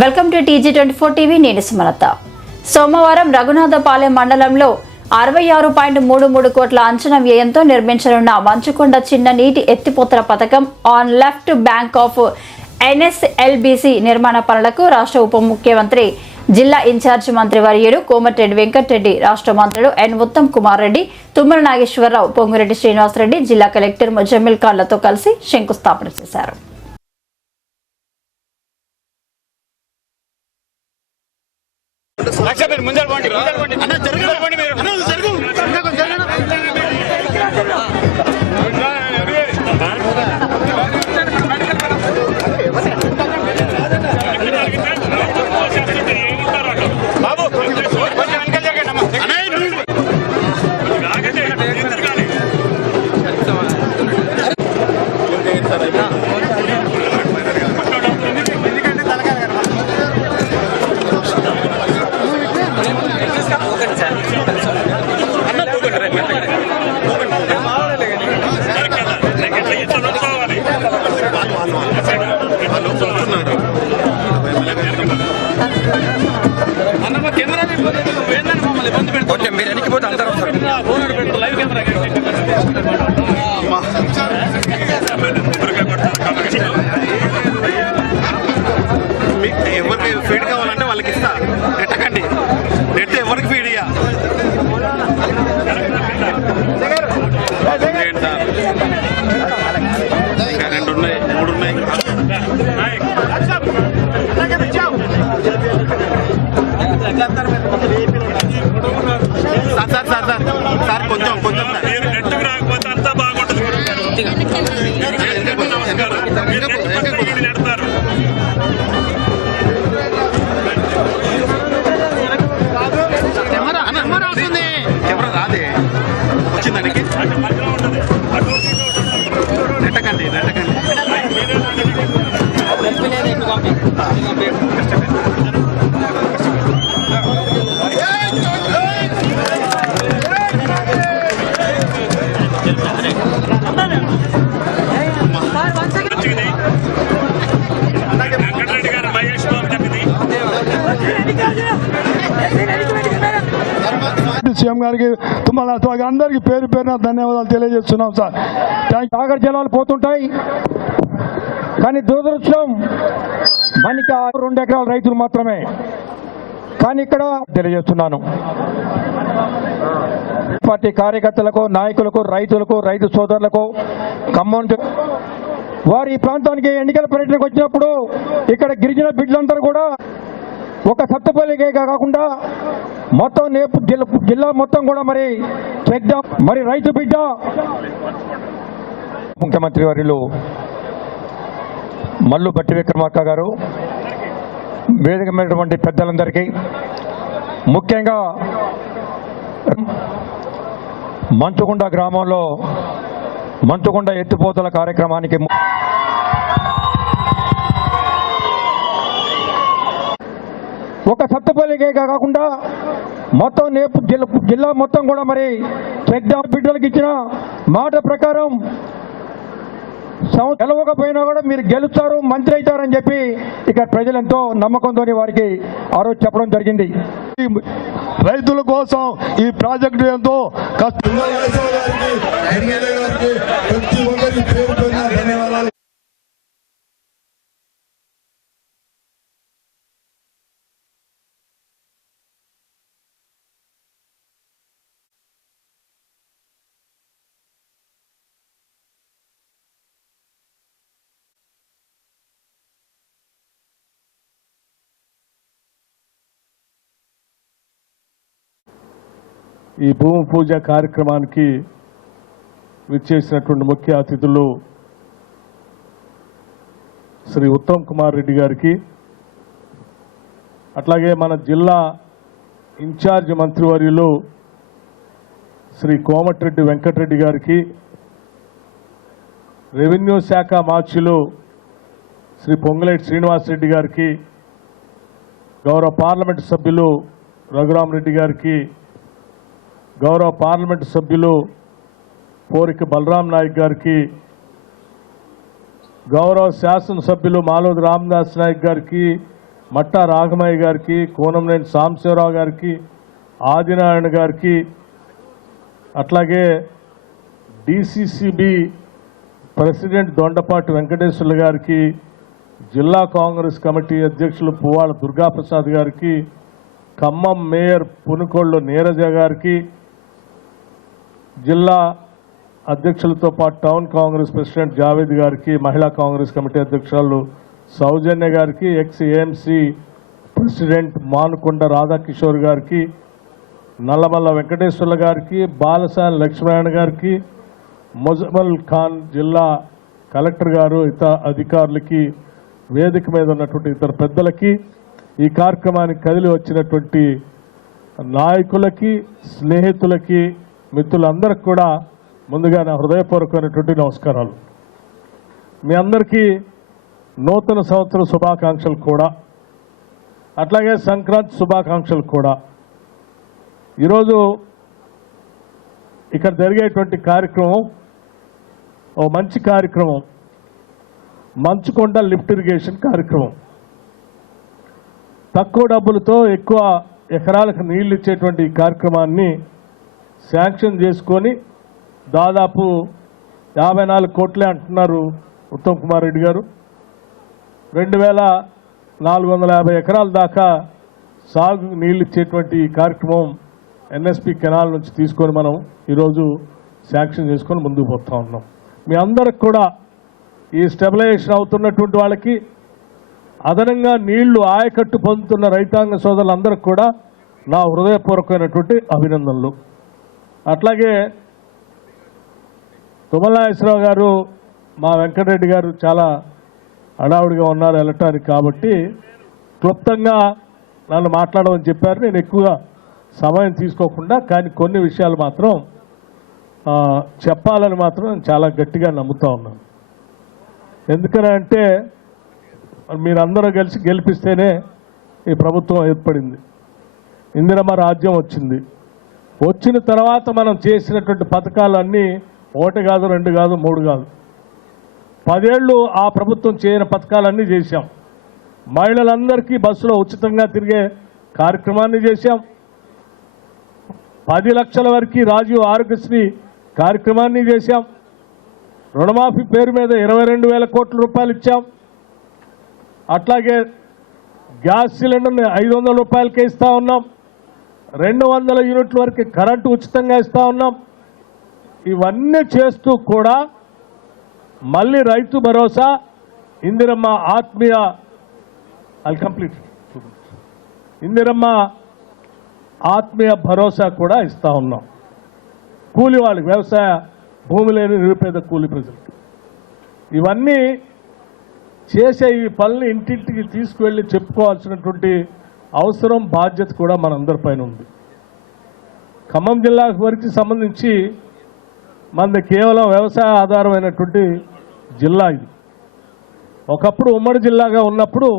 Welcome to TG twenty four TV నేను సుమలత. సోమవారం రఘునాథపాలెం మండలంలో అరవై ఆరు పాయింట్ మూడు మూడు కోట్ల అంచనా వ్యయంతో నిర్మించనున్న మంచుకొండ చిన్న నీటి ఎత్తిపోతల పథకం on left bank of NSLBC నిర్మాణ పనులకు రాష్ట్ర ఉప ముఖ్యమంత్రి జిల్లా ఇన్ఛార్జ్ మంత్రి వర్యుడు కోమటిరెడ్డి వెంకటరెడ్డి రాష్ట్ర మంత్రులు ఎన్ ఉత్తమ్ కుమార్ రెడ్డి తుమ్మల నాగేశ్వరరావు పొంగురెడ్డి శ్రీనివాసరెడ్డి జిల్లా కలెక్టర్ ముజమ్మిల్ ఖాన్లతో కలిసి శంకుస్థాపన చేశారు. లక్ష మీరు ముందర పోండి ముందర పోండి. పోండి మీరు. అన్న జరుగు. కావాలంటే వాళ్ళకి ఇస్తా గారికి తుమ్మల అందరికీ పేరు పేరున ధన్యవాదాలు తెలియజేస్తున్నాం సార్. థ్యాంక్ సాగర్ జలాలు పోతుంటాయి కానీ దురదృష్టం మనకి రెండు ఎకరాల రైతులు మాత్రమే. కానీ ఇక్కడ తెలియజేస్తున్నాను. పార్టీ కార్యకర్తలకు నాయకులకు రైతులకు రైతు సోదరులకు ఖమ్మం వారు ఈ ప్రాంతానికి ఎన్నికల పర్యటనకు వచ్చినప్పుడు ఇక్కడ గిరిజన బిడ్డలందరూ కూడా ఒక సత్తుపల్లికే కాకుండా మొత్తం నేపు జిల్లా జిల్లా మొత్తం కూడా మరి చెక్ డ్యామ్ మరి రైతు బిడ్డ. ముఖ్యమంత్రి వర్యులు మల్లు బట్టి విక్రమార్క గారు వేదికమైనటువంటి పెద్దలందరికీ ముఖ్యంగా మంచుకొండ గ్రామంలో మంచుకొండ ఎత్తిపోతల కార్యక్రమానికి ఒక సత్తుపల్లికే కాకుండా మొత్తం నేపు జిల్లా జిల్లా మొత్తం కూడా మరి చెక్ డ్యామ్ బిడ్డలకు ఇచ్చిన మాట ప్రకారం గెలవకపోయినా కూడా మీరు గెలుస్తారు మంత్రి అవుతారని చెప్పి ఇక్కడ ప్రజలు ఎంతో నమ్మకంతో వారికి ఆ రోజు చెప్పడం జరిగింది రైతుల కోసం ఈ ప్రాజెక్టు ఎంతో కష్టం ఈ భూమి పూజ కార్యక్రమానికి విచ్చేసినటువంటి ముఖ్య అతిథులు శ్రీ ఉత్తమ్ కుమార్ రెడ్డి గారికి అట్లాగే మన జిల్లా ఇన్ఛార్జ్ మంత్రివర్యులు శ్రీ కోమటిరెడ్డి వెంకటరెడ్డి గారికి రెవెన్యూ శాఖ మార్చులు శ్రీ పొంగులేటి శ్రీనివాసరెడ్డి గారికి గౌరవ పార్లమెంటు సభ్యులు రఘురామరెడ్డి గారికి గౌరవ పార్లమెంటు సభ్యులు పోరికి బలరాం నాయక్ గారికి గౌరవ శాసనసభ్యులు మాలోది రామదాస్ నాయక్ గారికి మట్టా రాఘమయ్య గారికి కోనంనేని సాంబశివరావు గారికి ఆదినారాయణ గారికి అట్లాగే డిసిసిబి ప్రెసిడెంట్ దొండపాటి వెంకటేశ్వర్లు గారికి జిల్లా కాంగ్రెస్ కమిటీ అధ్యక్షులు పువ్వాల దుర్గాప్రసాద్ గారికి ఖమ్మం మేయర్ పునుకోళ్ళు నీరజ గారికి జిల్లా అధ్యక్షులతో పాటు టౌన్ కాంగ్రెస్ ప్రెసిడెంట్ జావేద్ గారికి మహిళా కాంగ్రెస్ కమిటీ అధ్యక్షురాలు సౌజన్య గారికి ex AMC president Manukonda Radhakishore గారికి నల్లమల్ల వెంకటేశ్వర్ల గారికి బాలసాని లక్ష్మీనారాయణ గారికి ముజమల్ ఖాన్ జిల్లా కలెక్టర్ గారు ఇతర అధికారులకి వేదిక మీద ఉన్నటువంటి ఇతర పెద్దలకి ఈ కార్యక్రమానికి కదిలి వచ్చినటువంటి నాయకులకి స్నేహితులకి మిత్రులందరికి కూడా ముందుగా నా హృదయపూర్వకమైనటువంటి నమస్కారాలు. మీ అందరికీ నూతన సంవత్సర శుభాకాంక్షలు కూడా అట్లాగే సంక్రాంతి శుభాకాంక్షలు కూడా. ఈరోజు ఇక్కడ జరిగేటువంటి కార్యక్రమం ఓ మంచి కార్యక్రమం మంచుకొండ లిఫ్ట్ ఇరిగేషన్ కార్యక్రమం. తక్కువ డబ్బులతో ఎక్కువ ఎకరాలకు నీళ్ళు ఇచ్చేటువంటి ఈ కార్యక్రమాన్ని శాంక్షన్ చేసుకొని దాదాపు యాభై నాలుగు కోట్లే అంటున్నారు ఉత్తమ్ కుమార్ రెడ్డి గారు. రెండు వేల నాలుగు వందల యాభై ఎకరాల దాకా సాగు నీళ్ళు ఇచ్చేటువంటి కార్యక్రమం ఎన్ఎస్పి కెనాల్ నుంచి తీసుకొని మనం ఈరోజు శాంక్షన్ చేసుకొని ముందుకు పోతా ఉన్నాం. మీ అందరికి కూడా ఈ స్టెబిలైజేషన్ అవుతున్నటువంటి వాళ్ళకి అదనంగా నీళ్ళు ఆయకట్టు పొందుతున్న రైతాంగ సోదరులందరికీ కూడా నా హృదయపూర్వకమైనటువంటి అభినందనలు. అట్లాగే తుమ్మలాశ్వరరావు గారు మా వెంకటరెడ్డి గారు చాలా హడావుడిగా ఉన్నారు వెళ్ళటానికి కాబట్టి క్లుప్తంగా నన్ను మాట్లాడమని చెప్పారు. నేను ఎక్కువగా సమయం తీసుకోకుండా కానీ కొన్ని విషయాలు మాత్రం చెప్పాలని మాత్రం నేను చాలా గట్టిగా నమ్ముతా ఉన్నాను. ఎందుకని అంటే మీరందరూ కలిసి గెలిపిస్తేనే ఈ ప్రభుత్వం ఏర్పడింది. ఇందిరమ్మ రాజ్యం వచ్చింది. వచ్చిన తర్వాత మనం చేసినటువంటి పథకాలన్నీ ఒకటి కాదు రెండు కాదు మూడు కాదు. పదేళ్ళు ఆ ప్రభుత్వం చేయని పథకాలన్నీ చేశాం. మహిళలందరికీ బస్సులో ఉచితంగా తిరిగే కార్యక్రమాన్ని చేశాం. పది లక్షల వరకు రాజీవ్ ఆరోగ్యశ్రీ కార్యక్రమాన్ని చేశాం. రుణమాఫీ పేరు మీద ఇరవై రెండు వేల కోట్ల రూపాయలు ఇచ్చాం. అట్లాగే గ్యాస్ సిలిండర్ని ఐదు వందల రూపాయలకే ఇస్తా ఉన్నాం. రెండు వందల యూనిట్ల వరకు కరెంటు ఉచితంగా ఇస్తూ ఉన్నాం. ఇవన్నీ చేస్తూ కూడా మళ్ళీ రైతు భరోసా ఇందిరమ్మ ఆత్మీయ అది కంప్లీట్ ఇందిరమ్మ ఆత్మీయ భరోసా కూడా ఇస్తూ ఉన్నాం. కూలి వాళ్ళకి వ్యవసాయ భూమి లేని నిరుపేద కూలి ప్రజలకు. ఇవన్నీ చేసే ఈ పనులు ఇంటింటికి తీసుకువెళ్ళి చెప్పుకోవాల్సినటువంటి అవసరం బాధ్యత కూడా మనందరిపైన ఉంది. ఖమ్మం జిల్లా వరకు సంబంధించి మనది కేవలం వ్యవసాయ ఆధారమైనటువంటి జిల్లా ఇది. ఒకప్పుడు ఉమ్మడి జిల్లాగా ఉన్నప్పుడు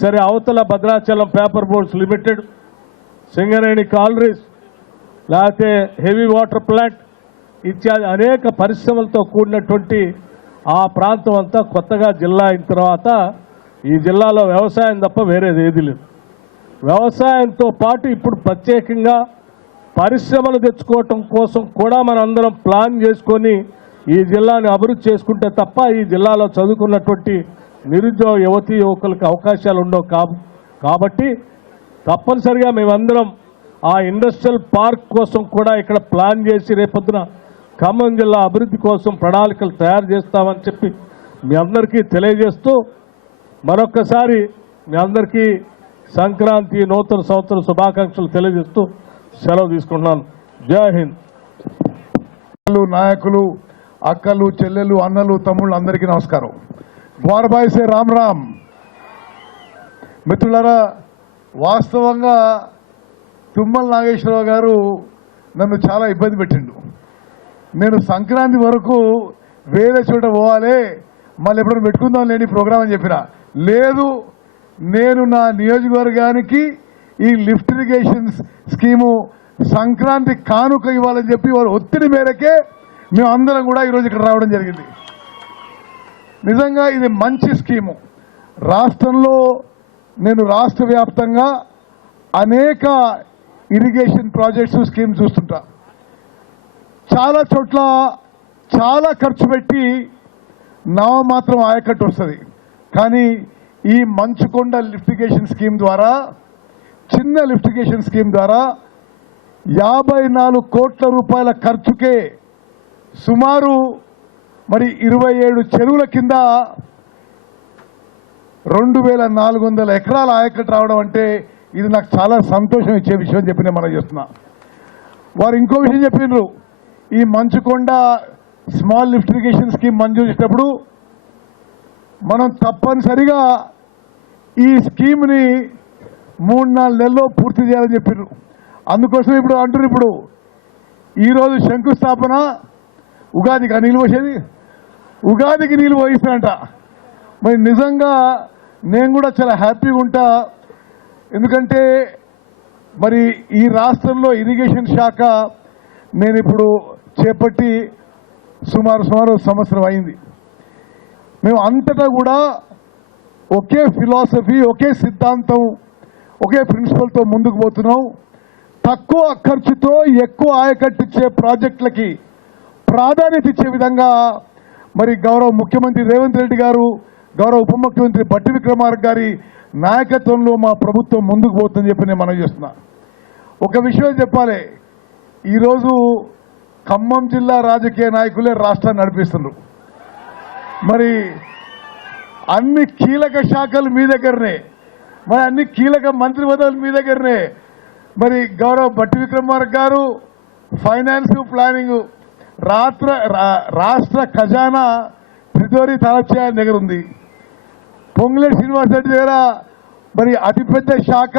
సరే అవతల Bhadrachalam paper boards limited Singareni collieries లేకపోతే హెవీ వాటర్ ప్లాంట్ ఇత్యాది అనేక పరిశ్రమలతో కూడినటువంటి ఆ ప్రాంతం అంతా కొత్తగా జిల్లా అయిన తర్వాత ఈ జిల్లాలో వ్యవసాయం తప్ప వేరేది ఏది లేదు. వ్యవసాయంతో పాటు ఇప్పుడు ప్రత్యేకంగా పరిశ్రమలు తెచ్చుకోవటం కోసం కూడా మనందరం ప్లాన్ చేసుకొని ఈ జిల్లాని అభివృద్ధి చేసుకుంటే తప్ప ఈ జిల్లాలో చదువుకున్నటువంటి నిరుద్యోగ యువతీ యువకులకు అవకాశాలు ఉండవు కాబ కాబట్టి తప్పనిసరిగా మేమందరం ఆ ఇండస్ట్రియల్ పార్క్ కోసం కూడా ఇక్కడ ప్లాన్ చేసి రేపొద్దున ఖమ్మం జిల్లా అభివృద్ధి కోసం ప్రణాళికలు తయారు చేస్తామని చెప్పి మీ అందరికీ తెలియజేస్తూ మరొక్కసారి మీ అందరికీ సంక్రాంతి నూతన సంవత్సర శుభాకాంక్షలు తెలియజేస్తూ సెలవు తీసుకుంటున్నాను. జై హింద్. నాయకులు అక్కలు చెల్లెలు అన్నలు తమ్ముళ్ళు అందరికీ నమస్కారం. ద్వారబాయి సే రామ్ రామ్. మిత్రులరా వాస్తవంగా తుమ్మల నాగేశ్వరరావు గారు నన్ను చాలా ఇబ్బంది పెట్టిండు. నేను సంక్రాంతి వరకు వేరే చోట పోవాలి మళ్ళీ ఎప్పుడైనా పెట్టుకుందాం లేని ప్రోగ్రామ్ అని చెప్పిన. లేదు నేను నా నియోజకవర్గానికి ఈ లిఫ్ట్ ఇరిగేషన్ స్కీము సంక్రాంతి కానుక ఇవ్వాలని చెప్పి వారు ఒత్తిడి మేరకే మేము అందరం కూడా ఈరోజు ఇక్కడ రావడం జరిగింది. నిజంగా ఇది మంచి స్కీము. రాష్ట్రంలో నేను రాష్ట్ర వ్యాప్తంగా అనేక ఇరిగేషన్ ప్రాజెక్ట్స్ స్కీమ్స్ చూస్తుంటా. చాలా చోట్ల చాలా ఖర్చు పెట్టి నామమాత్రం ఆయకట్టు వస్తుంది. కానీ ఈ మంచుకొండ లిఫ్టిగేషన్ స్కీమ్ ద్వారా చిన్న లిఫ్టిగేషన్ స్కీమ్ ద్వారా యాభై నాలుగు కోట్ల రూపాయల ఖర్చుకే సుమారు మరి ఇరవై ఏడు చెరువుల కింద రెండు వేల నాలుగు వందల ఎకరాల ఆయకట్టు రావడం అంటే ఇది నాకు చాలా సంతోషం ఇచ్చే విషయం అని చెప్పి నేను మనం చేస్తున్నా. వారు ఇంకో విషయం చెప్పిండ్రు ఈ మంచుకొండ స్మాల్ లిఫ్టిగేషన్ స్కీమ్ మంజూరు చేసేటప్పుడు మనం తప్పనిసరిగా ఈ స్కీమ్ని మూడు నాలుగు నెలల్లో పూర్తి చేయాలని చెప్పారు అందుకోసం ఇప్పుడు అంటున్నారు ఇప్పుడు ఈరోజు శంకుస్థాపన ఉగాదికి ఆ నీళ్ళు పోసేది? ఉగాదికి నీళ్ళు పోయిస్తారంట. మరి నిజంగా నేను కూడా చాలా హ్యాపీగా ఉంటా. ఎందుకంటే మరి ఈ రాష్ట్రంలో ఇరిగేషన్ శాఖ నేను ఇప్పుడు చేపట్టి సుమారు సుమారు సంవత్సరం అయింది. మేము అంతటా కూడా ఒకే ఫిలాసఫీ ఒకే సిద్ధాంతం ఒకే ప్రిన్సిపల్తో ముందుకు పోతున్నాం తక్కువ ఖర్చుతో ఎక్కువ ఆయకట్టిచ్చే ప్రాజెక్టులకి ప్రాధాన్యత ఇచ్చే విధంగా మరి గౌరవ ముఖ్యమంత్రి రేవంత్ రెడ్డి గారు గౌరవ ఉప ముఖ్యమంత్రి బట్టి విక్రమార్క గారి నాయకత్వంలో మా ప్రభుత్వం ముందుకు పోతుందని చెప్పి నేను మనం చేస్తున్నా. ఒక విషయం చెప్పాలి. ఈరోజు ఖమ్మం జిల్లా రాజకీయ నాయకులే రాష్ట్రాన్ని నడిపిస్తున్నారు మరి అన్ని కీలక శాఖలు మీ దగ్గరనే. మరి అన్ని కీలక మంత్రి పదవులు మీ దగ్గరనే. మరి గౌరవ భట్టి విక్రమార్క గారు ఫైనాన్స్ ప్లానింగ్ రాత్ర రా- రాష్ట్ర ఖజానా త్రితోరి తలచాయ దగ్గర ఉంది. పొంగులే శ్రీనివాస్ రెడ్డి దగ్గర మరి అతిపెద్ద శాఖ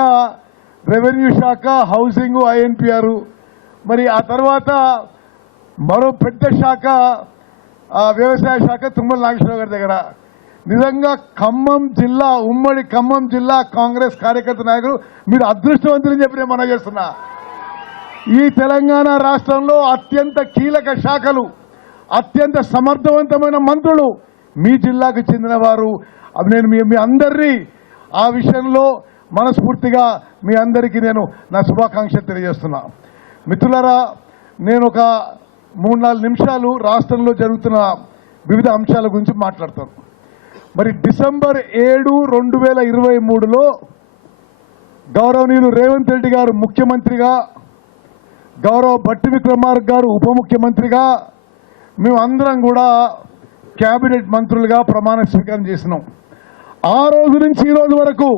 రెవెన్యూ శాఖ హౌసింగ్ ఐఎన్పిఆర్. మరి ఆ తర్వాత మరో పెద్ద శాఖ వ్యవసాయ శాఖ తుమ్మల నాగేశ్వరరావు గారి దగ్గర. నిజంగా ఖమ్మం జిల్లా ఉమ్మడి ఖమ్మం జిల్లా కాంగ్రెస్ కార్యకర్త నాయకులు మీరు అదృష్టవంతులని చెప్పి నేను మనం చేస్తున్నా. ఈ తెలంగాణ రాష్ట్రంలో అత్యంత కీలక శాఖలు అత్యంత సమర్థవంతమైన మంత్రులు మీ జిల్లాకు చెందిన వారు అవి నేను మీ మీ అందరినీ ఆ విషయంలో మనస్ఫూర్తిగా మీ అందరికీ నేను నా శుభాకాంక్షలు తెలియజేస్తున్నా. మిత్రులరా నేను ఒక మూడు నాలుగు నిమిషాలు రాష్ట్రంలో జరుగుతున్న వివిధ అంశాల గురించి మాట్లాడతాను. మరి డిసెంబర్ ఏడు రెండు వేల ఇరవై మూడులో గౌరవనీయులు రేవంత్ రెడ్డి గారు ముఖ్యమంత్రిగా గౌరవ భట్టి విక్రమార్క గారు ఉప ముఖ్యమంత్రిగా మేము అందరం కూడా కేబినెట్ మంత్రులుగా ప్రమాణ స్వీకారం చేసినాం. ఆ రోజు నుంచి ఈ రోజు వరకు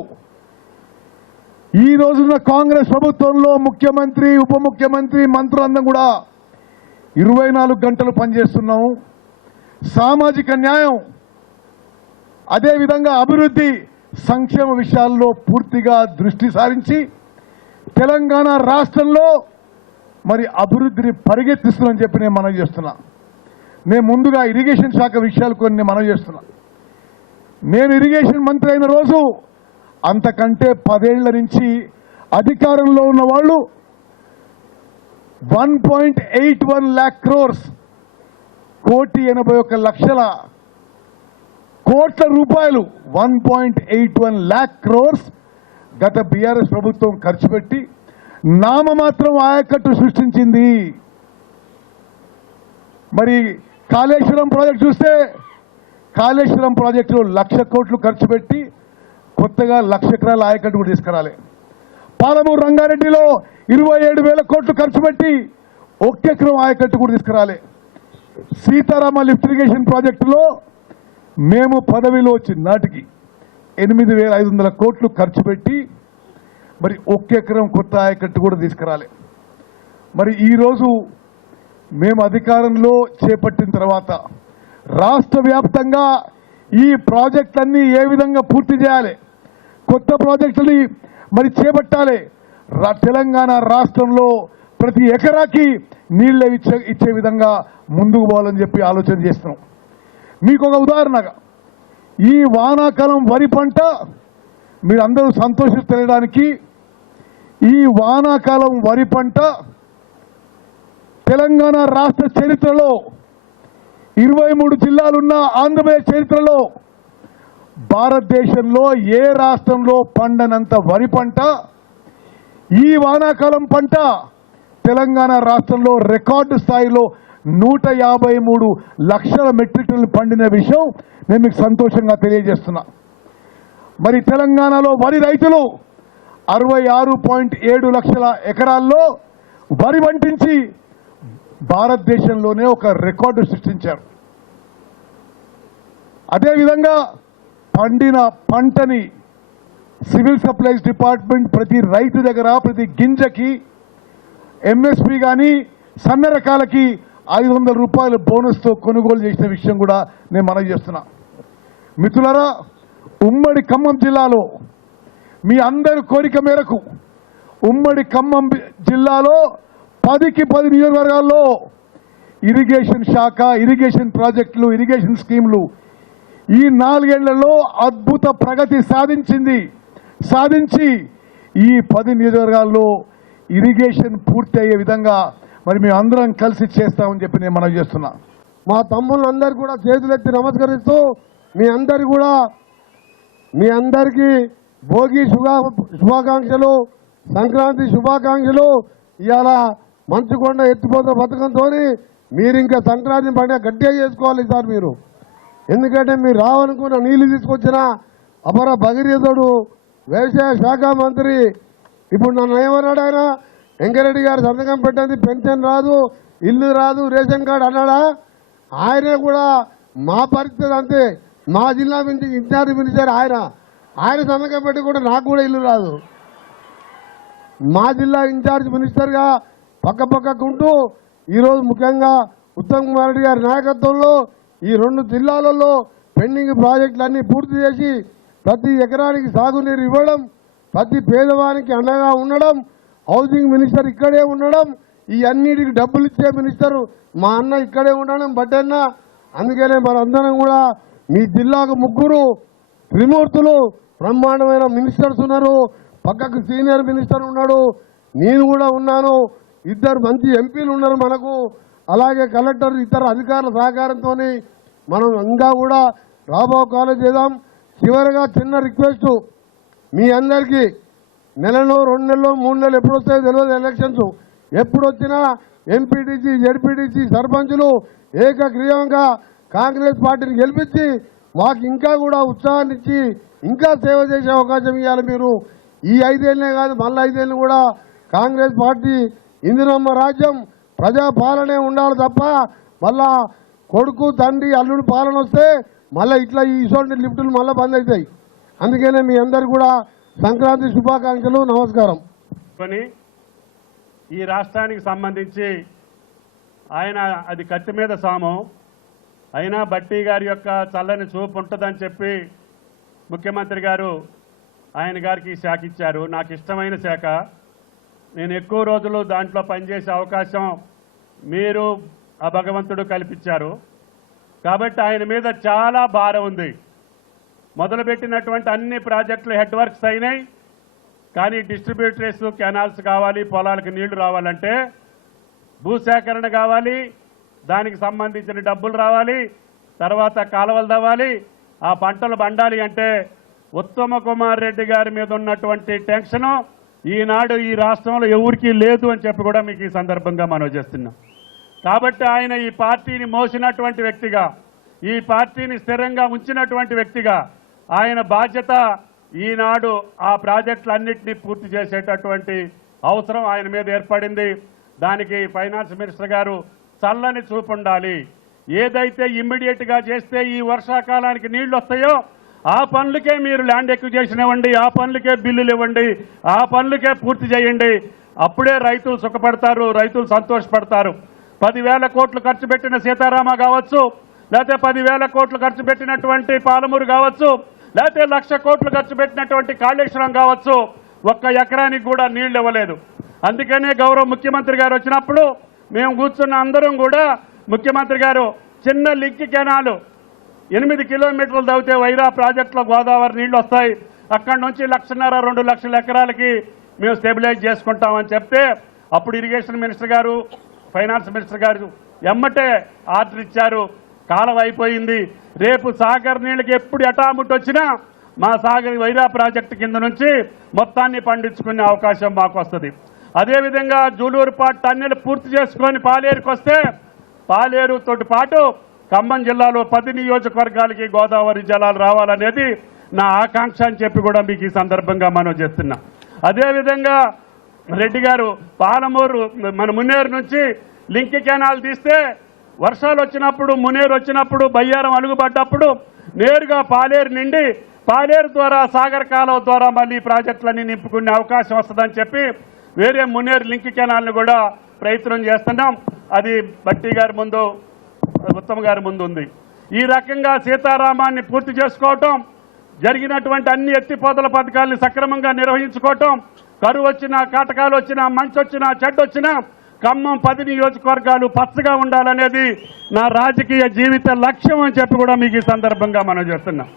ఈ రోజున కాంగ్రెస్ ప్రభుత్వంలో ముఖ్యమంత్రి ఉప ముఖ్యమంత్రి మంత్రులందరం కూడా ఇరవై నాలుగు గంటలు పనిచేస్తున్నాము. సామాజిక న్యాయం అదేవిధంగా అభివృద్ధి సంక్షేమ విషయాల్లో పూర్తిగా దృష్టి సారించి తెలంగాణ రాష్ట్రంలో మరి అభివృద్ధిని పరిగెత్తిస్తున్నామని చెప్పి నేను మనం చేస్తున్నా. నేను ముందుగా ఇరిగేషన్ శాఖ విషయాలు కొన్ని మనం చేస్తున్నా. నేను ఇరిగేషన్ మంత్రి అయిన రోజు అంతకంటే పదేళ్ళ నుంచి అధికారంలో ఉన్న వాళ్ళు one point eight one lakh crores కోటి ఎనభై ఒక్క లక్షల కోట్ల రూపాయలు one point eight one lakh crores గత బీఆర్ఎస్ ప్రభుత్వం ఖర్చు పెట్టి నామమాత్రం ఆయకట్టు సృష్టించింది. మరి కాళేశ్వరం ప్రాజెక్ట్ చూస్తే కాళేశ్వరం ప్రాజెక్టులో లక్ష కోట్లు ఖర్చు పెట్టి కొత్తగా లక్ష ఎకరాల ఆయకట్టు కూడా తీసుకురాలి. పాలమూరు రంగారెడ్డిలో ఇరవై ఏడు వేల కోట్లు ఖర్చు పెట్టి ఒక్క ఎకరం ఆయకట్టు కూడా తీసుకురాలి. సీతారామ లిఫ్ట్ ఇరిగేషన్ ప్రాజెక్టులో మేము పదవిలో వచ్చిన నాటికి ఎనిమిది వేల ఐదు వందల కోట్లు ఖర్చు పెట్టి మరి ఒక్క ఎకరం కొత్త ఆయకట్టు కూడా తీసుకురాలి. మరి ఈరోజు మేము అధికారంలో చేపట్టిన తర్వాత రాష్ట్ర వ్యాప్తంగా ఈ ప్రాజెక్టులన్నీ ఏ విధంగా పూర్తి చేయాలి కొత్త ప్రాజెక్టులని మరి చేపట్టాలి తెలంగాణ రాష్ట్రంలో ప్రతి ఎకరాకి నీళ్ళవి ఇచ్చే ఇచ్చే విధంగా ముందుకు పోవాలని చెప్పి ఆలోచన చేస్తున్నాం. మీకు ఒక ఉదాహరణగా ఈ వానాకాలం వరి పంట మీరందరూ సంతోషం తెలియడానికి ఈ వానాకాలం వరి పంట తెలంగాణ రాష్ట్ర చరిత్రలో ఇరవై మూడు జిల్లాలున్న ఆంధ్రప్రదేశ్ చరిత్రలో భారతదేశంలో ఏ రాష్ట్రంలో పండనంత వరి పంట ఈ వానాకాలం పంట తెలంగాణ రాష్ట్రంలో రికార్డు స్థాయిలో నూట యాభై మూడు లక్షల మెట్రిక్ టన్నులు పండిన విషయం నేను మీకు సంతోషంగా తెలియజేస్తున్నా. మరి తెలంగాణలో వరి రైతులు అరవై ఆరు పాయింట్ ఏడు లక్షల ఎకరాల్లో వరి వంటించి భారతదేశంలోనే ఒక రికార్డు సృష్టించారు. అదేవిధంగా పండిన పంటని సివిల్ సప్లైస్ డిపార్ట్మెంట్ ప్రతి రైతు దగ్గర ప్రతి గింజకి ఎంఎస్పి కానీ సన్న రకాలకి ఐదు వందల రూపాయల బోనస్తో కొనుగోలు చేసిన విషయం కూడా నేను మనవి చేస్తున్నా. మిత్రులరా ఉమ్మడి ఖమ్మం జిల్లాలో మీ అందరి కోరిక మేరకు ఉమ్మడి ఖమ్మం జిల్లాలో పదికి పది నియోజకవర్గాల్లో ఇరిగేషన్ శాఖ ఇరిగేషన్ ప్రాజెక్టులు ఇరిగేషన్ స్కీములు ఈ నాలుగేళ్ళలో అద్భుత ప్రగతి సాధించింది. సాధించి ఈ పది నియోజకవర్గాల్లో ఇరిగేషన్ పూర్తి అయ్యే విధంగా మరి మేము అందరం కలిసి చేస్తామని చెప్పి నేను మనం చేస్తున్నా. మా తమ్ముళ్ళందరూ కూడా చేతులెత్తి నమస్కరిస్తూ మీ అందరు కూడా మీ అందరికీ భోగి శుభా శుభాకాంక్షలు సంక్రాంతి శుభాకాంక్షలు. ఇవాళ మంచుకొండ ఎత్తిపోతున్న పథకంతో మీరు ఇంకా సంక్రాంతి పండుగ గట్టిగా చేసుకోవాలి సార్ మీరు. ఎందుకంటే మీరు రావనుకున్న నీళ్ళు తీసుకొచ్చిన అపర భగీరథుడు వ్యవసాయ శాఖ మంత్రి. ఇప్పుడు నన్ను ఏమన్నాడు ఆయన? వెంకరెడ్డి గారు సంతకం పెట్టింది పెన్షన్ రాదు ఇల్లు రాదు రేషన్ కార్డు అన్నాడా? ఆయనే కూడా మా పరిస్థితి అంతే. మా జిల్లా నుంచి ఇన్ఛార్జ్ మినిస్టర్ ఆయన. ఆయన సంతకం పెట్టి కూడా నాకు కూడా ఇల్లు రాదు. మా జిల్లా ఇన్ఛార్జ్ మినిస్టర్గా పక్క పక్కకుంటూ ఈరోజు ముఖ్యంగా ఉత్తమ్ కుమార్ రెడ్డి గారి నాయకత్వంలో ఈ రెండు జిల్లాలలో పెండింగ్ ప్రాజెక్టులన్నీ పూర్తి చేసి ప్రతి ఎకరానికి సాగునీరు ఇవ్వడం ప్రతి పేదవానికి అండగా ఉండడం హౌసింగ్ మినిస్టర్ ఇక్కడే ఉండడం ఈ అన్నిటికి డబ్బులు ఇచ్చే మినిస్టర్ మా అన్న ఇక్కడే ఉండడం బట్టన్న. అందుకనే మనందరం కూడా మీ జిల్లాకు ముగ్గురు త్రిమూర్తులు బ్రహ్మాండమైన మినిస్టర్స్ ఉన్నారు. పక్కకు సీనియర్ మినిస్టర్ ఉన్నాడు. నేను కూడా ఉన్నాను. ఇద్దరు మంచి ఎంపీలు ఉన్నారు మనకు. అలాగే కలెక్టర్ ఇతర అధికారుల సహకారంతో మనం ఇంకా కూడా రాబో కాలేజ్ చేద్దాం. చివరిగా చిన్న రిక్వెస్ట్ మీ అందరికీ. నెలలో రెండు నెలలో మూడు నెలలు ఎప్పుడు వస్తాయో తెలియదు ఎలక్షన్స్. ఎప్పుడు వచ్చినా ఎంపీటీసీ జడ్పీటీసీ సర్పంచులు ఏకగ్రీవంగా కాంగ్రెస్ పార్టీని గెలిపించి మాకు ఇంకా కూడా ఉత్సాహాన్ని ఇచ్చి ఇంకా సేవ చేసే అవకాశం ఇవ్వాలి మీరు. ఈ ఐదేళ్ళనే కాదు మళ్ళీ ఐదేళ్ళు కూడా కాంగ్రెస్ పార్టీ ఇందిరమ్మ రాజ్యం ప్రజా పాలనే ఉండాలి తప్ప మళ్ళా కొడుకు తండ్రి అల్లుడు పాలన వస్తే మళ్ళీ ఇట్లా ఈ ఇటువంటి లిఫ్టులు మళ్ళీ బంద్ అవుతాయి. అందుకనే మీ అందరు కూడా సంక్రాంతి శుభాకాంక్షలు నమస్కారం. కొని ఈ రాష్ట్రానికి సంబంధించి ఆయన అది కత్తి మీద సాము. అయినా బట్టి గారి యొక్క చల్లని చూపు ఉంటుందని చెప్పి ముఖ్యమంత్రి గారు ఆయన గారికి శాఖ ఇచ్చారు. నాకు ఇష్టమైన శాఖ. నేను ఎక్కువ రోజులు దాంట్లో పనిచేసే అవకాశం మీరు ఆ భగవంతుడు కల్పించారు. కాబట్టి ఆయన మీద చాలా భారం ఉంది. మొదలుపెట్టినటువంటి అన్ని ప్రాజెక్టులు హెడ్ వర్క్స్ అయినాయి. కానీ డిస్ట్రిబ్యూటరీస్ కెనాల్స్ కావాలి పొలాలకు నీళ్ళు రావాలంటే భూసేకరణ కావాలి దానికి సంబంధించిన డబ్బులు రావాలి తర్వాత కాలువలు తవ్వాలి ఆ పంటలు పండాలి అంటే ఉత్తమ కుమార్ రెడ్డి గారి మీద ఉన్నటువంటి టెన్షను ఈనాడు ఈ రాష్ట్రంలో ఎవరికీ లేదు అని చెప్పి కూడా మీకు ఈ సందర్భంగా మనం చేస్తున్నాం. కాబట్టి ఆయన ఈ పార్టీని మోసినటువంటి వ్యక్తిగా ఈ పార్టీని స్థిరంగా ఉంచినటువంటి వ్యక్తిగా ఆయన బాధ్యత ఈనాడు ఆ ప్రాజెక్టులన్నింటినీ పూర్తి చేసేటటువంటి అవసరం ఆయన మీద ఏర్పడింది. దానికి ఫైనాన్స్ మినిస్టర్ గారు చల్లని చూపు ఉండాలి ఏదైతే ఇమ్మీడియట్గా చేస్తే ఈ వర్షాకాలానికి నీళ్ళు వస్తాయో ఆ పనులకే మీరు ల్యాండ్ ఎక్విజేషన్ ఇవ్వండి ఆ పనులకే బిల్లులు ఇవ్వండి ఆ పనులకే పూర్తి చేయండి. అప్పుడే రైతులు సుఖపడతారు రైతులు సంతోషపడతారు. పదివేల కోట్లు ఖర్చు పెట్టిన సీతారామ కావచ్చు లేకపోతే పదివేల కోట్లు ఖర్చు పెట్టినటువంటి పాలమూరు కావచ్చు లేకపోతే లక్ష కోట్లు ఖర్చు పెట్టినటువంటి కాళేశ్వరం కావచ్చు ఒక్క ఎకరానికి కూడా నీళ్ళు ఇవ్వలేదు. అందుకనే గౌరవ ముఖ్యమంత్రి గారు వచ్చినప్పుడు మేము కూర్చున్న అందరం కూడా ముఖ్యమంత్రి గారు చిన్న లింక్ కెనాలు ఎనిమిది కిలోమీటర్లు తవ్వితే వైరా ప్రాజెక్టులో గోదావరి నీళ్ళు వస్తాయి. అక్కడి నుంచి లక్షన్నర రెండు లక్షల ఎకరాలకి మేము స్టెబిలైజ్ చేసుకుంటామని చెప్తే అప్పుడు ఇరిగేషన్ మినిస్టర్ గారు ఫైనాన్స్ మినిస్టర్ గారు ఎమ్మటే ఆర్డర్ ఇచ్చారు. కాలం అయిపోయింది. రేపు సాగర్ నీళ్ళకి ఎప్పుడు ఎటాముట్ వచ్చినా మా సాగర్ వైరా ప్రాజెక్టు కింద నుంచి మొత్తాన్ని పండించుకునే అవకాశం మాకు వస్తుంది. అదేవిధంగా జూలూరుపాటు టన్నెల్ పూర్తి చేసుకొని పాలేరుకి వస్తే పాలేరుతో పాటు ఖమ్మం జిల్లాలో పది నియోజకవర్గాలకి గోదావరి జలాలు రావాలనేది నా ఆకాంక్ష అని చెప్పి కూడా మీకు ఈ సందర్భంగా మనం చేస్తున్నా. అదేవిధంగా రెడ్డి గారు పాలమూరు మన మున్నేరు నుంచి లింక్ కెనాల్ తీస్తే వర్షాలు వచ్చినప్పుడు మునేరు వచ్చినప్పుడు బయ్యారం అలుగుబడ్డప్పుడు నేరుగా పాలేరు నిండి పాలేరు ద్వారా సాగర్ కాలువ ద్వారా మళ్ళీ ప్రాజెక్టులన్నీ నింపుకునే అవకాశం వస్తుందని చెప్పి వేరే మునేరు లింక్ కెనాల్ని కూడా ప్రయత్నం చేస్తున్నాం. అది బట్టి గారి ముందు ఉత్తమ్ గారి ముందు ఉంది. ఈ రకంగా సీతారామాన్ని పూర్తి చేసుకోవటం జరిగినటువంటి అన్ని ఎత్తిపోతల పథకాల్ని సక్రమంగా నిర్వహించుకోవటం కరువు వచ్చినా కాటకాలు వచ్చినా మంచి వచ్చినా చెడ్డొచ్చినా ఖమ్మం పది నియోజకవర్గాలు పచ్చగా ఉండాలనేది నా రాజకీయ జీవిత లక్ష్యం అని చెప్పి కూడా మీకు ఈ సందర్భంగా మనం చేస్తున్నాం.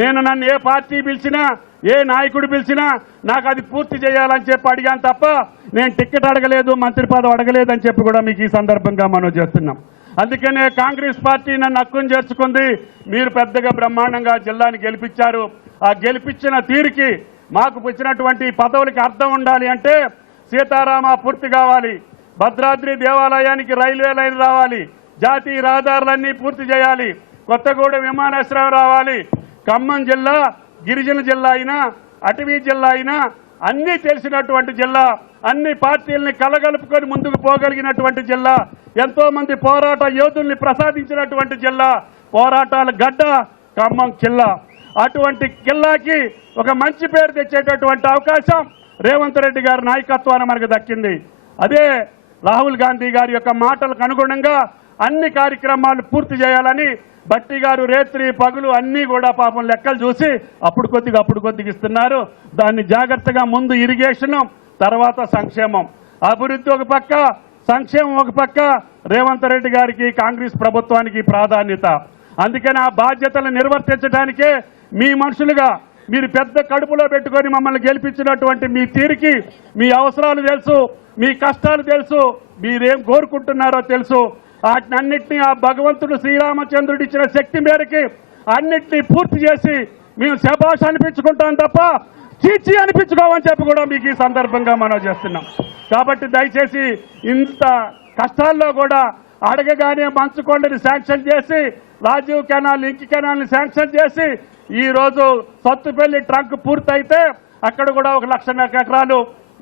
నేను నన్ను ఏ పార్టీ పిలిచినా ఏ నాయకుడు పిలిచినా నాకు అది పూర్తి చేయాలని చెప్పి అడిగాను తప్ప నేను టికెట్ అడగలేదు మంత్రి పదవి అడగలేదు అని చెప్పి కూడా మీకు ఈ సందర్భంగా మనం చేస్తున్నాం. అందుకనే కాంగ్రెస్ పార్టీ నన్ను హక్కును చేర్చుకుంది. మీరు పెద్దగా బ్రహ్మాండంగా జిల్లాని గెలిపించారు. ఆ గెలిపించిన తీరుకి మాకు వచ్చినటువంటి పదవులకి అర్థం ఉండాలి అంటే సీతారామ పూర్తి కావాలి. భద్రాద్రి దేవాలయానికి రైల్వే లైన్ రావాలి. జాతీయ రహదారులన్నీ పూర్తి చేయాలి. కొత్తగూడెం విమానాశ్రయం రావాలి. ఖమ్మం జిల్లా గిరిజన జిల్లా అయినా అటవీ జిల్లా అయినా అన్నీ తెలిసినటువంటి జిల్లా అన్ని పార్టీల్ని కలగలుపుకొని ముందుకు పోగలిగినటువంటి జిల్లా ఎంతో మంది పోరాట యోధుల్ని ప్రసాదించినటువంటి జిల్లా పోరాటాల గడ్డ ఖమ్మం కిల్లా అటువంటి కిల్లాకి ఒక మంచి పేరు తెచ్చేటటువంటి అవకాశం రేవంత్ రెడ్డి గారి నాయకత్వాన్ని మనకు దక్కింది. అదే రాహుల్ గాంధీ గారి యొక్క మాటలకు అనుగుణంగా అన్ని కార్యక్రమాలు పూర్తి చేయాలని బట్టి గారు రేత్రి పగులు అన్నీ కూడా పాపం లెక్కలు చూసి అప్పుడు కొద్దిగా అప్పుడు కొద్దిగా ఇస్తున్నారు. దాన్ని జాగ్రత్తగా ముందు ఇరిగేషన్ తర్వాత సంక్షేమం. అభివృద్ధి ఒక పక్క సంక్షేమం ఒక పక్క. రేవంత్ రెడ్డి గారికి కాంగ్రెస్ ప్రభుత్వానికి ప్రాధాన్యత. అందుకని ఆ బాధ్యతలు నిర్వర్తించడానికే మీ మనుషులుగా మీరు పెద్ద కడుపులో పెట్టుకొని మమ్మల్ని గెలిపించినటువంటి మీ తీరికి మీ అవసరాలు తెలుసు మీ కష్టాలు తెలుసు మీరేం కోరుకుంటున్నారో తెలుసు. వాటినన్నింటినీ ఆ భగవంతుడు శ్రీరామచంద్రుడు ఇచ్చిన శక్తి మేరకి అన్నిటినీ పూర్తి చేసి మేము శభాష అనిపించుకుంటాం తప్ప చీచి అనిపించుకోమని చెప్పి కూడా మీకు ఈ సందర్భంగా మనం చేస్తున్నాం. కాబట్టి దయచేసి ఇంత కష్టాల్లో కూడా అడగగానే మంచుకొండని శాంక్షన్ చేసి రాజీవ్ కెనాల్ ఇంకి కెనాల్ని శాంక్షన్ చేసి ఈరోజు సత్తుపల్లి ట్రంక్ పూర్తయితే అక్కడ కూడా ఒక లక్షన్నర ఎకరాలు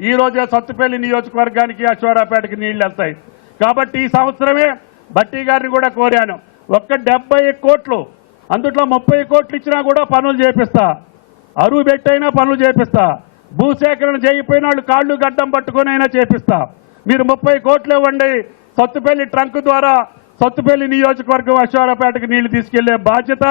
ఈ రోజే సత్తుపల్లి నియోజకవర్గానికి అశ్వరాపేటకి నీళ్ళు వెళ్తాయి. కాబట్టి ఈ సంవత్సరమే బట్టి గారిని కూడా కోరాను. ఒక్క డెబ్బై కోట్లు అందుట్లో ముప్పై కోట్లు ఇచ్చినా కూడా పనులు చేపిస్తా. అరువు పెట్టైనా పనులు చేపిస్తా. భూసేకరణ చేయకపోయిన వాళ్ళు కాళ్ళు గడ్డం పట్టుకునైనా అయినా చేపిస్తా. మీరు ముప్పై కోట్లు ఇవ్వండి. సత్తుపల్లి ట్రంక్ ద్వారా సత్తుపల్లి నియోజకవర్గం అశ్వారపేటకు నీళ్ళు తీసుకెళ్ళే బాధ్యత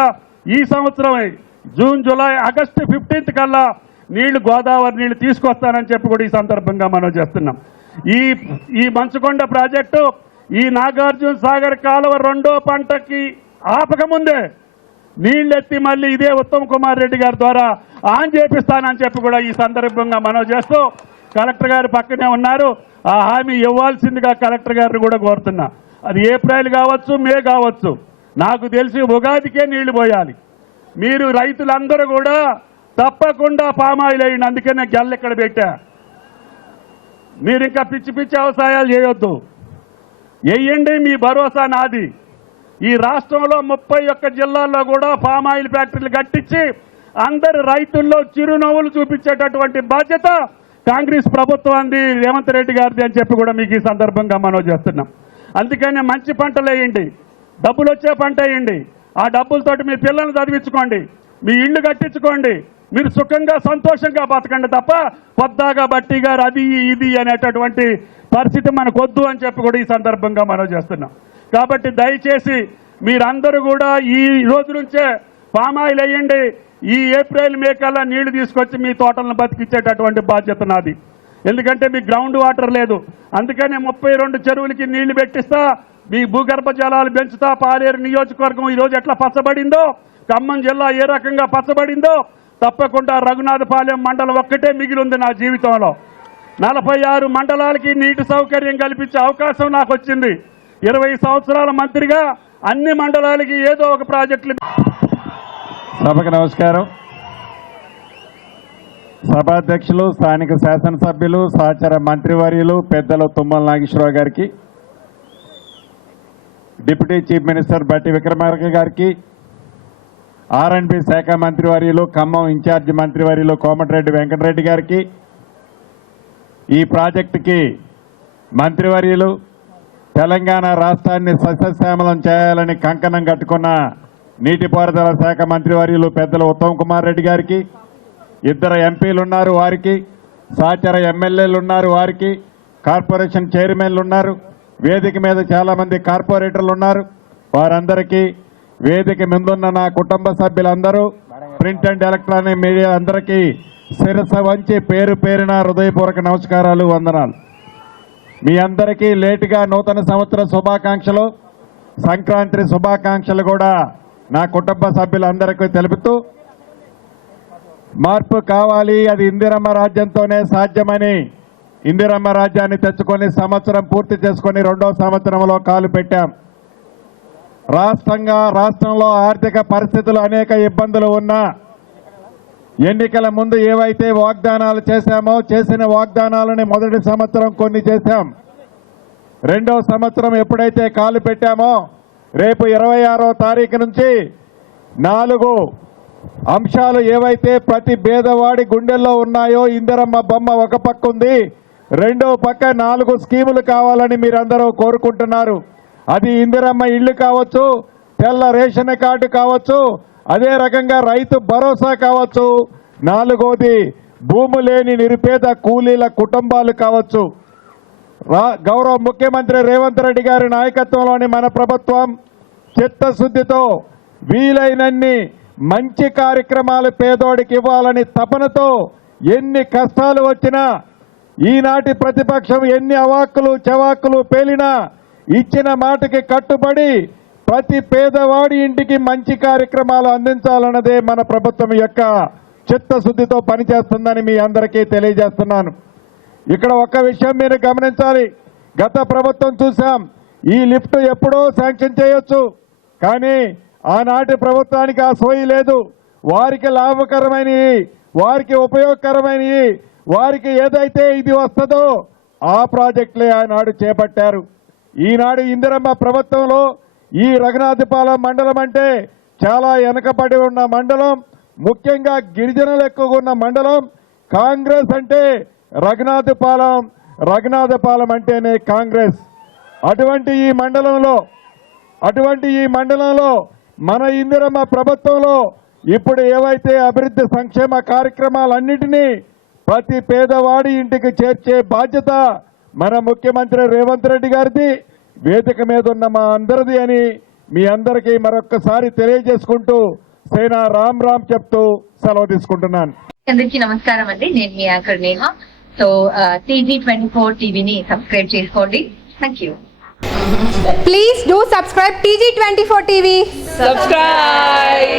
ఈ సంవత్సరమే. జూన్ జూలై ఆగస్టు ఫిఫ్టీన్త్ కల్లా నీళ్ళు గోదావరి నీళ్ళు తీసుకొస్తానని చెప్పి కూడా ఈ సందర్భంగా మనం చేస్తున్నాం. ఈ ఈ మంచుకొండ ప్రాజెక్టు ఈ నాగార్జున సాగర్ కాలువ రెండో పంటకి ఆపకముందే నీళ్ళెత్తి మళ్ళీ ఇదే ఉత్తమ్ కుమార్ రెడ్డి గారి ద్వారా ఆన్ చేపిస్తానని చెప్పి కూడా ఈ సందర్భంగా మనం చేస్తూ కలెక్టర్ గారు పక్కనే ఉన్నారు. ఆ హామీ ఇవ్వాల్సిందిగా కలెక్టర్ గారిని కూడా కోరుతున్నా. అది ఏప్రిల్ కావచ్చు మే కావచ్చు. నాకు తెలిసి ఉగాదికే నీళ్ళు పోయాలి. మీరు రైతులందరూ కూడా తప్పకుండా పామాయిల్ అయ్యండి. అందుకనే గెల్ల ఇక్కడ పెట్టా. మీరు ఇంకా పిచ్చి పిచ్చి వ్యవసాయాలు చేయొద్దు. వేయండి మీ భరోసా నాది. ఈ రాష్ట్రంలో ముప్పై ఒక్క జిల్లాల్లో కూడా పామాయిల్ ఫ్యాక్టరీలు కట్టించి అందరి రైతుల్లో చిరునవ్వులు చూపించేటటువంటి బాధ్యత కాంగ్రెస్ ప్రభుత్వాన్ని రేవంత్ రెడ్డి గారిది అని చెప్పి కూడా మీకు ఈ సందర్భంగా మనం చేస్తున్నాం. అందుకనే మంచి పంటలు వేయండి. డబ్బులు వచ్చే పంట వేయండి. ఆ డబ్బులతోటి మీ పిల్లల్ని చదివించుకోండి. మీ ఇల్లు కట్టించుకోండి. మీరు సుఖంగా సంతోషంగా బతకండి తప్ప పొద్దాగా బట్టి గారు అది ఇది అనేటటువంటి పరిస్థితి మనకు వద్దు అని చెప్పి కూడా ఈ సందర్భంగా మనం చేస్తున్నాం. కాబట్టి దయచేసి మీరందరూ కూడా ఈ రోజు నుంచే పామాయిల్ వేయండి. ఈ ఏప్రిల్ మే కల్లా నీళ్ళు తీసుకొచ్చి మీ తోటలను బతికిచ్చేటటువంటి బాధ్యత నాది. ఎందుకంటే మీ గ్రౌండ్ వాటర్ లేదు. అందుకనే ముప్పై రెండు చెరువులకి నీళ్ళు పెట్టిస్తా మీ భూగర్భ జలాలు పెంచుతా పాలేరు నియోజకవర్గం ఈ రోజు ఎట్లా పచ్చబడిందో? ఖమ్మం జిల్లా ఏ రకంగా పచ్చబడిందో? తప్పకుండా రఘునాథపాలెం మండలం ఒక్కటే మిగిలి ఉంది నా జీవితంలో. నలభై ఆరు మండలాలకి నీటి సౌకర్యం కల్పించే అవకాశం నాకు వచ్చింది. ఇరవై సంవత్సరాల మంత్రిగా అన్ని మండలాలకి ఏదో ఒక ప్రాజెక్టులు సభకు నమస్కారం. సభాధ్యక్షులు స్థానిక శాసనసభ్యులు సహచర మంత్రివర్యులు పెద్దలు తుమ్మల నాగేశ్వరరావు గారికి. డిప్యూటీ చీఫ్ మినిస్టర్ బట్టి విక్రమార్క గారికి ఆర్ఎండ్బి శాఖ మంత్రివర్యులు ఖమ్మం ఇన్ఛార్జి మంత్రివర్యులు కోమటిరెడ్డి వెంకటరెడ్డి గారికి ఈ ప్రాజెక్టుకి మంత్రివర్యులు తెలంగాణ రాష్ట్రాన్ని సస్యశ్యామలం చేయాలని కంకణం కట్టుకున్న నీటిపారుదల శాఖ మంత్రివర్యులు పెద్దలు ఉత్తమ్ కుమార్ రెడ్డి గారికి ఇద్దరు ఎంపీలు ఉన్నారు వారికి సహచర ఎమ్మెల్యేలు ఉన్నారు వారికి కార్పొరేషన్ చైర్మన్లు ఉన్నారు. వేదిక మీద చాలా మంది కార్పొరేటర్లు ఉన్నారు. వారందరికీ వేదిక ముందున్న నా కుటుంబ సభ్యులందరూ ప్రింట్ అండ్ ఎలక్ట్రానిక్ మీడియా అందరికీ శిరస వంచి పేరు పేరిన హృదయపూర్వక నమస్కారాలు వందనాలు. మీ అందరికీ లేటుగా నూతన సంవత్సర శుభాకాంక్షలు సంక్రాంతి శుభాకాంక్షలు కూడా నా కుటుంబ సభ్యులందరికీ తెలుపుతూ మార్పు కావాలి అది ఇందిరమ్మ రాజ్యంతోనే సాధ్యమని ఇందిరమ్మ రాజ్యాన్ని తెచ్చుకొని సంవత్సరం పూర్తి చేసుకొని రెండో సంవత్సరంలో కాలు పెట్టాం. రాష్ట్రంగా రాష్ట్రంలో ఆర్థిక పరిస్థితులు అనేక ఇబ్బందులు ఉన్నా ఎన్నికల ముందు ఏవైతే వాగ్దానాలు చేశామో చేసిన వాగ్దానాలని మొదటి సంవత్సరం కొన్ని చేశాం. రెండో సంవత్సరం ఎప్పుడైతే కాలు పెట్టామో రేపు ఇరవై ఆరో తారీఖు నుంచి నాలుగు అంశాలు ఏవైతే ప్రతి పేదవాడి గుండెల్లో ఉన్నాయో ఇందరమ్మ బొమ్మ ఒక పక్క ఉంది. రెండో పక్క నాలుగు స్కీములు కావాలని మీరందరూ కోరుకుంటున్నారు. అది ఇందిరమ్మ ఇల్లు కావచ్చు తెల్ల రేషన్ కార్డు కావచ్చు అదే రకంగా రైతు భరోసా కావచ్చు. నాలుగోది భూము లేని నిరుపేద కూలీల కుటుంబాలు కావచ్చు. రా- గౌరవ ముఖ్యమంత్రి రేవంత్ రెడ్డి గారి నాయకత్వంలోని మన ప్రభుత్వం చిత్తశుద్ధితో వీలైనన్ని మంచి కార్యక్రమాలు పేదోడికి ఇవ్వాలని తపనతో ఎన్ని కష్టాలు వచ్చినా ఈనాటి ప్రతిపక్షం ఎన్ని అవాక్కులు చవాక్కులు పేలినా ఇచ్చిన మాటకి కట్టుబడి ప్రతి పేదవాడి ఇంటికి మంచి కార్యక్రమాలు అందించాలన్నదే మన ప్రభుత్వం యొక్క చిత్తశుద్ధితో పనిచేస్తుందని మీ అందరికీ తెలియజేస్తున్నాను. ఇక్కడ ఒక్క విషయం మీరు గమనించాలి. గత ప్రభుత్వం చూసాం ఈ లిఫ్ట్ ఎప్పుడో శాంక్షన్ చేయొచ్చు. కానీ ఆనాటి ప్రభుత్వానికి ఆ సోయి లేదు. వారికి లాభకరమైనవి వారికి ఉపయోగకరమైనవి వారికి ఏదైతే ఇది వస్తుందో ఆ ప్రాజెక్టులే ఆనాడు చేపట్టారు. ఈనాడు ఇందిరమ్మ ప్రభుత్వంలో ఈ రఘునాథపాలెం మండలం అంటే చాలా వెనకబడి ఉన్న మండలం ముఖ్యంగా గిరిజనులు ఎక్కువగా ఉన్న మండలం కాంగ్రెస్ అంటే రఘునాథపాలెం రఘునాథపాలెం అంటేనే కాంగ్రెస్. అటువంటి ఈ మండలంలో అటువంటి ఈ మండలంలో మన ఇందిరమ్మ ప్రభుత్వంలో ఇప్పుడు ఏవైతే అభివృద్ధి సంక్షేమ కార్యక్రమాలన్నిటినీ ప్రతి పేదవాడి ఇంటికి చేర్చే బాధ్యత మన ముఖ్యమంత్రి రేవంత్ రెడ్డి గారిది. వేదిక మీద ఉన్న మా అందరిది అని మీ అందరికీ మరొక్కసారి తెలియజేసుకుంటూ సేనా రామ్ రామ్ చెప్తూ సెలవు తీసుకుంటున్నాను. అందరికీ నమస్కారం అండి. నేను మీ anchor Neha. So TG twenty four టీవీని సబ్స్క్రైబ్ చేసుకోండి. Thank you Please do subscribe TG24 TV. subscribe.